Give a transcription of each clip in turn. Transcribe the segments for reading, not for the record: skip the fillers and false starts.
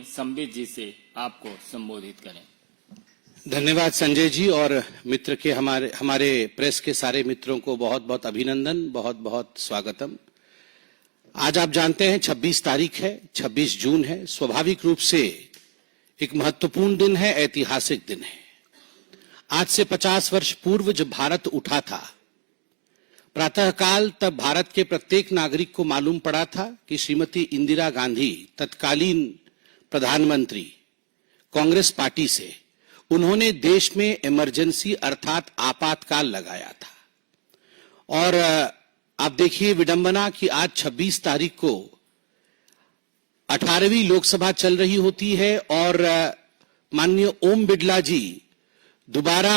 में संबित जी से आपको संबोधित करें। धन्यवाद संजय जी और मित्र के हमारे प्रेस के सारे मित्रों को बहुत बहुत अभिनंदन, बहुत बहुत स्वागतम। आज आप जानते हैं 26 तारीख है, 26 जून है। स्वाभाविक रूप से एक महत्वपूर्ण दिन है, ऐतिहासिक दिन है। आज से 50 वर्ष पूर्व जब भारत उठा था, प्रातःकाल तब भारत के प्रत्येक नागरिक को मालूम पड़ा था कि श्रीमती इंदिरा गांधी, तत्कालीन प्रधानमंत्री, कांग्रेस पार्टी से उन्होंने देश में इमरजेंसी अर्थात आपातकाल लगाया था। और आप देखिए विडंबना कि आज 26 तारीख को 18वीं लोकसभा चल रही होती है और माननीय ओम बिड़ला जी दोबारा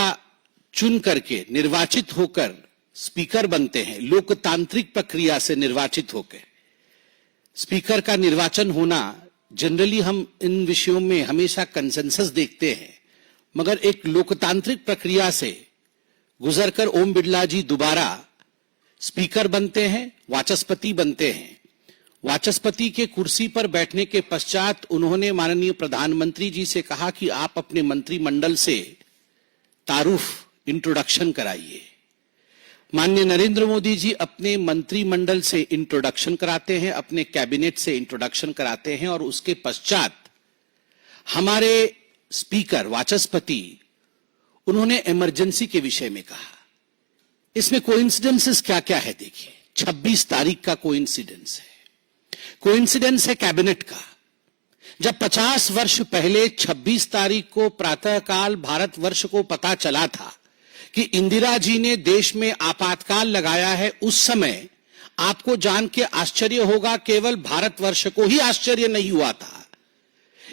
चुन करके निर्वाचित होकर स्पीकर बनते हैं। लोकतांत्रिक प्रक्रिया से निर्वाचित होकर स्पीकर का निर्वाचन होना, जनरली हम इन विषयों में हमेशा कंसेंसस देखते हैं, मगर एक लोकतांत्रिक प्रक्रिया से गुजरकर ओम बिड़ला जी दोबारा स्पीकर बनते हैं, वाचस्पति बनते हैं। वाचस्पति के कुर्सी पर बैठने के पश्चात उन्होंने माननीय प्रधानमंत्री जी से कहा कि आप अपने मंत्रिमंडल से तारुफ, इंट्रोडक्शन कराइए। माननीय नरेंद्र मोदी जी अपने मंत्रिमंडल से इंट्रोडक्शन कराते हैं, अपने कैबिनेट से इंट्रोडक्शन कराते हैं और उसके पश्चात हमारे स्पीकर, वाचस्पति, उन्होंने इमरजेंसी के विषय में कहा। इसमें कोइंसिडेंसेस क्या क्या है देखिए। 26 तारीख का कोइंसिडेंस है, कोइंसिडेंस है कैबिनेट का। जब 50 वर्ष पहले 26 तारीख को प्रातःकाल भारतवर्ष को पता चला था कि इंदिरा जी ने देश में आपातकाल लगाया है, उस समय आपको जान के आश्चर्य होगा, केवल भारतवर्ष को ही आश्चर्य नहीं हुआ था,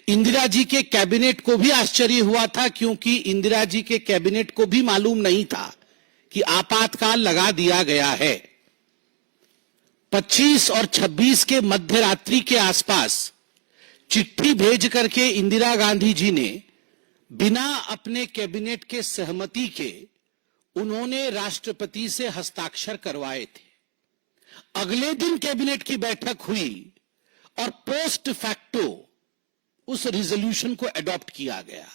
इंदिरा जी के कैबिनेट को भी आश्चर्य हुआ था, क्योंकि इंदिरा जी के कैबिनेट को भी मालूम नहीं था कि आपातकाल लगा दिया गया है। 25 और 26 के मध्य रात्रि के आसपास चिट्ठी भेज करके इंदिरा गांधी जी ने बिना अपने कैबिनेट के सहमति के उन्होंने राष्ट्रपति से हस्ताक्षर करवाए थे। अगले दिन कैबिनेट की बैठक हुई और पोस्ट फैक्टो उस रिजोल्यूशन को एडॉप्ट किया गया,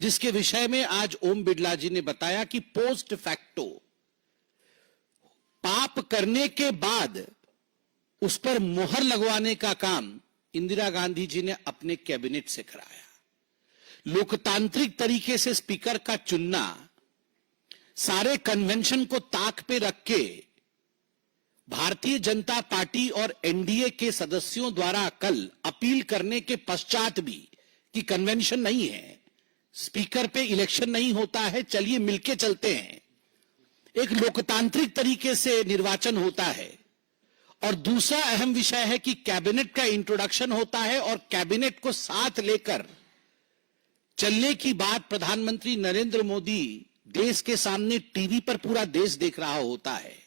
जिसके विषय में आज ओम बिड़ला जी ने बताया कि पोस्ट फैक्टो, पाप करने के बाद उस पर मोहर लगवाने का काम इंदिरा गांधी जी ने अपने कैबिनेट से कराया। लोकतांत्रिक तरीके से स्पीकर का चुनना, सारे कन्वेंशन को ताक पे रख के भारतीय जनता पार्टी और एनडीए के सदस्यों द्वारा कल अपील करने के पश्चात भी कि कन्वेंशन नहीं है, स्पीकर पे इलेक्शन नहीं होता है, चलिए मिलके चलते हैं, एक लोकतांत्रिक तरीके से निर्वाचन होता है। और दूसरा अहम विषय है कि कैबिनेट का इंट्रोडक्शन होता है और कैबिनेट को साथ लेकर चलने की बात प्रधानमंत्री नरेंद्र मोदी देश के सामने टीवी पर पूरा देश देख रहा होता है।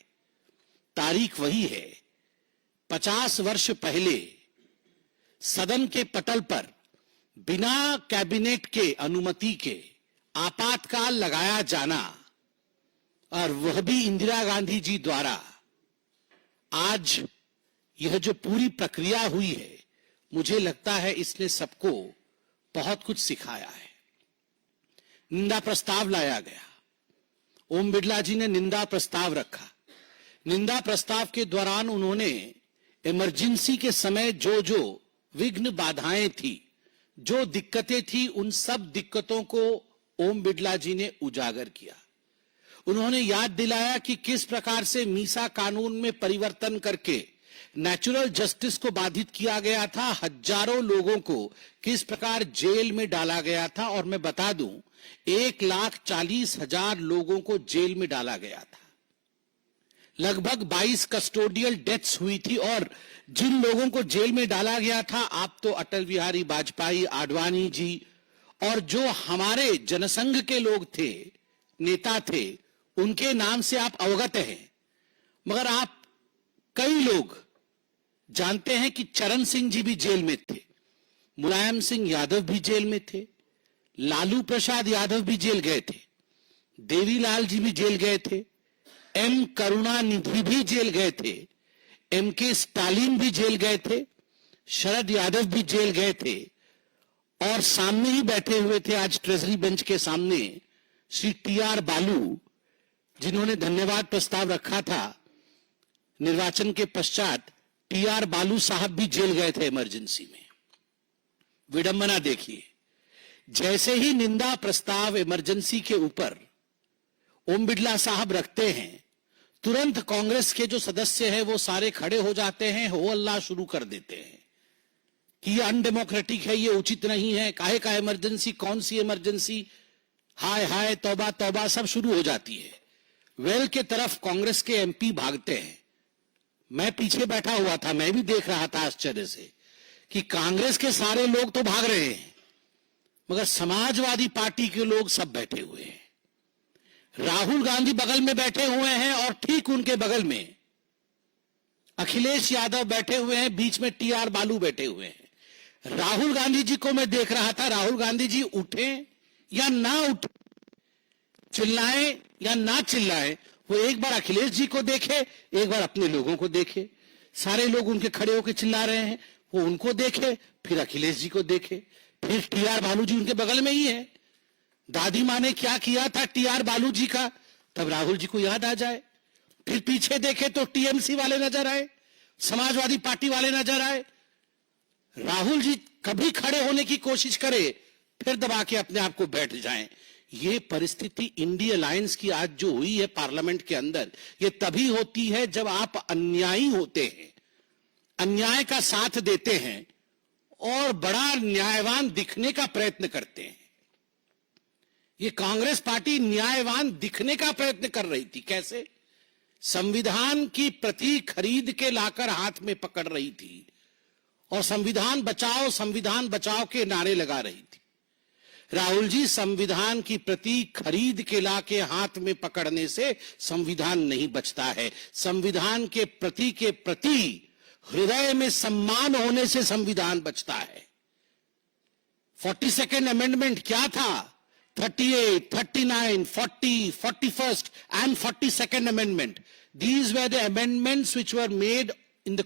तारीख वही है, 50 वर्ष पहले सदन के पटल पर बिना कैबिनेट के अनुमति के आपातकाल लगाया जाना, और वह भी इंदिरा गांधी जी द्वारा। आज यह जो पूरी प्रक्रिया हुई है, मुझे लगता है इसने सबको बहुत कुछ सिखाया है। निंदा प्रस्ताव लाया गया, ओम बिड़ला जी ने निंदा प्रस्ताव रखा। निंदा प्रस्ताव के दौरान उन्होंने इमरजेंसी के समय जो जो विघ्न बाधाएं थी, जो दिक्कतें थी, उन सब दिक्कतों को ओम बिड़ला जी ने उजागर किया। उन्होंने याद दिलाया कि किस प्रकार से मीसा कानून में परिवर्तन करके नेचुरल जस्टिस को बाधित किया गया था, हजारों लोगों को किस प्रकार जेल में डाला गया था। और मैं बता दूं, 1,40,000 लोगों को जेल में डाला गया था, लगभग 22 कस्टोडियल डेथ्स हुई थी। और जिन लोगों को जेल में डाला गया था, आप तो अटल बिहारी वाजपेयी, आडवाणी जी और जो हमारे जनसंघ के लोग थे, नेता थे, उनके नाम से आप अवगत हैं। मगर आप कई लोग जानते हैं कि चरण सिंह जी भी जेल में थे, मुलायम सिंह यादव भी जेल में थे, लालू प्रसाद यादव भी जेल गए थे, देवीलाल जी भी जेल गए थे, एम करुणानिधि भी जेल गए थे, एम के स्टालिन भी जेल गए थे, शरद यादव भी जेल गए थे, और सामने ही बैठे हुए थे आज ट्रेजरी बेंच के सामने श्री टी.आर. बालू, जिन्होंने धन्यवाद प्रस्ताव रखा था। निर्वाचन के पश्चात टी.आर. बालू साहब भी जेल गए थे इमरजेंसी में। विडंबना देखिए, जैसे ही निंदा प्रस्ताव इमरजेंसी के ऊपर ओम बिड़ला साहब रखते हैं, तुरंत कांग्रेस के जो सदस्य हैं वो सारे खड़े हो जाते हैं, हो अल्लाह शुरू कर देते हैं कि ये अनडेमोक्रेटिक है, ये उचित नहीं है, काहे का इमरजेंसी, कौन सी इमरजेंसी, हाय हाय तौबा तौबा, सब शुरू हो जाती है। वेल के तरफ कांग्रेस के एमपी भागते हैं। मैं पीछे बैठा हुआ था, मैं भी देख रहा था आश्चर्य से कि कांग्रेस के सारे लोग तो भाग रहे हैं, मगर समाजवादी पार्टी के लोग सब बैठे हुए हैं। राहुल गांधी बगल में बैठे हुए हैं और ठीक उनके बगल में अखिलेश यादव बैठे हुए हैं, बीच में टी.आर. बालू बैठे हुए हैं। राहुल गांधी जी को मैं देख रहा था, राहुल गांधी जी उठे या ना उठे, चिल्लाएं या ना चिल्लाएं, वो एक बार अखिलेश जी को देखे, एक बार अपने लोगों को देखे। सारे लोग उनके खड़े होकर चिल्ला रहे हैं, वो उनको देखे, फिर अखिलेश जी को देखे, फिर टी.आर. बालू जी उनके बगल में ही है। दादी माँ ने क्या किया था टी.आर. बालू जी का, तब राहुल जी को याद आ जाए। फिर पीछे देखे तो टीएमसी वाले नजर आए, समाजवादी पार्टी वाले नजर आए। राहुल जी कभी खड़े होने की कोशिश करे, फिर दबा के अपने आप को बैठ जाएं। ये परिस्थिति इंडी अलायंस की आज जो हुई है पार्लियामेंट के अंदर, ये तभी होती है जब आप अन्यायी होते हैं, अन्याय का साथ देते हैं और बड़ा न्यायवान दिखने का प्रयत्न करते हैं। ये कांग्रेस पार्टी न्यायवान दिखने का प्रयत्न कर रही थी। कैसे? संविधान की प्रति खरीद के लाकर हाथ में पकड़ रही थी और संविधान बचाओ के नारे लगा रही थी। राहुल जी, संविधान की प्रति खरीद के लाके हाथ में पकड़ने से संविधान नहीं बचता है। संविधान के प्रति हृदय में सम्मान होने से संविधान बचता है। 42nd अमेंडमेंट क्या था? 38, 39, 40, 41st and 42nd amendment. These were the amendments which were made in the